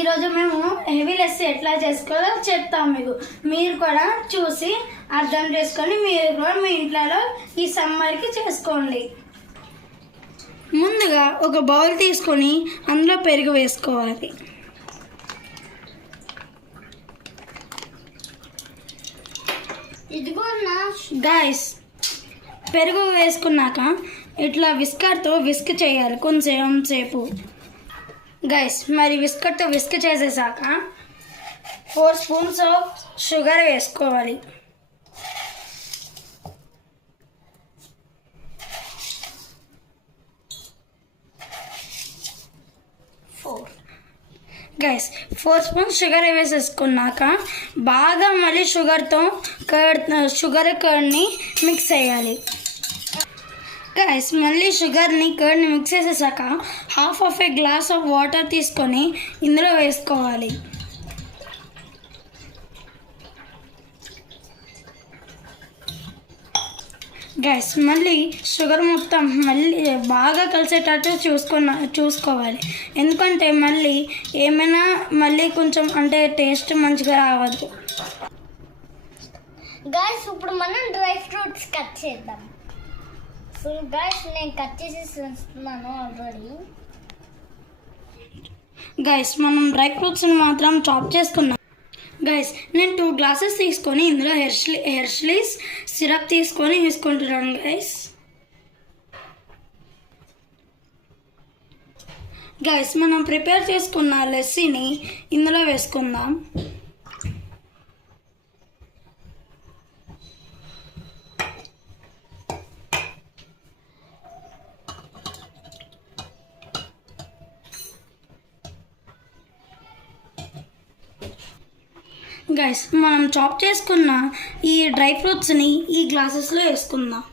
ఈరోజు మేము heavy lessee ఎట్లా చేసుకోవాలో చెప్తాం మీరు కూడా చూసి అర్థం చేసుకొని మీరు కూడా మీ ఇంట్లో ఈ సమ్మర్కి చేసుకోండి. ముందుగా ఒక బౌల్ తీసుకొని అందులో పెరుగు వేసుకోవాలి. గైస్, పెరుగు వేసుకున్నాక ఇట్లా విస్కర్తో విస్క్ చేయాలి కొంచెంసేపు. గైస్, మరి విస్కర్తో విస్క్ చేసేసాక 4 స్పూన్స్ ఆఫ్ షుగర్ వేసుకోవాలి. గైస్, 4 స్పూన్స్ షుగర్ వేసేసుకున్నాక బాగా మళ్ళీ షుగర్ కర్డ్ని మిక్స్ చేయాలి. గైస్, మళ్ళీ షుగర్ని కర్డ్ని మిక్స్ చేసేసాక half of a glass of water తీసుకొని ఇందులో వేసుకోవాలి. గైస్, మళ్ళీ షుగర్ మొత్తం మళ్ళీ బాగా కలిసేటట్టు చూసుకోవాలి. ఎందుకంటే మళ్ళీ కొంచెం అంటే టేస్ట్ మంచిగా రావద్దు. గైస్, ఇప్పుడు మనం డ్రై ఫ్రూట్స్ కట్ చేద్దాం. సో గైస్, నేను కట్ చేసేస్తున్నాను ఆల్రెడీ. గైస్, మనం డ్రై ఫ్రూట్స్ని మాత్రం చాప్ చేసుకున్నాం. గైస్, నేను 2 గ్లాసెస్ తీసుకొని ఇందులో హెర్ష్లీస్ సిరప్ తీసుకొని వేసుకుంటున్నాను. గైస్, మనం ప్రిపేర్ చేసుకున్న లెస్సీని ఇందులో వేసుకుందాం. గైస్, మనం చాప్ చేసుకున్న ఈ డ్రై ఫ్రూట్స్ని ఈ గ్లాసెస్లో వేసుకుందాం.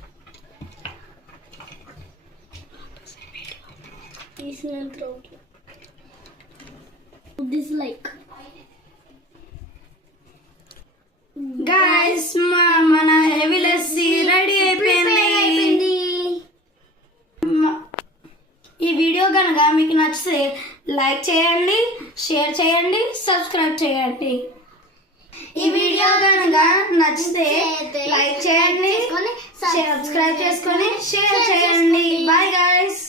గైస్, మన హెవీ లెస్సీ రెడీ అయిపోయింది. ఈ వీడియో కనుక మీకు నచ్చితే లైక్ చేయండి, షేర్ చేయండి, సబ్స్క్రైబ్ చేయండి. ఈ వీడియో కనుక నచ్చితే లైక్ చేయండి, సబ్స్క్రైబ్ చేసుకొని షేర్ చేయండి. Bye guys.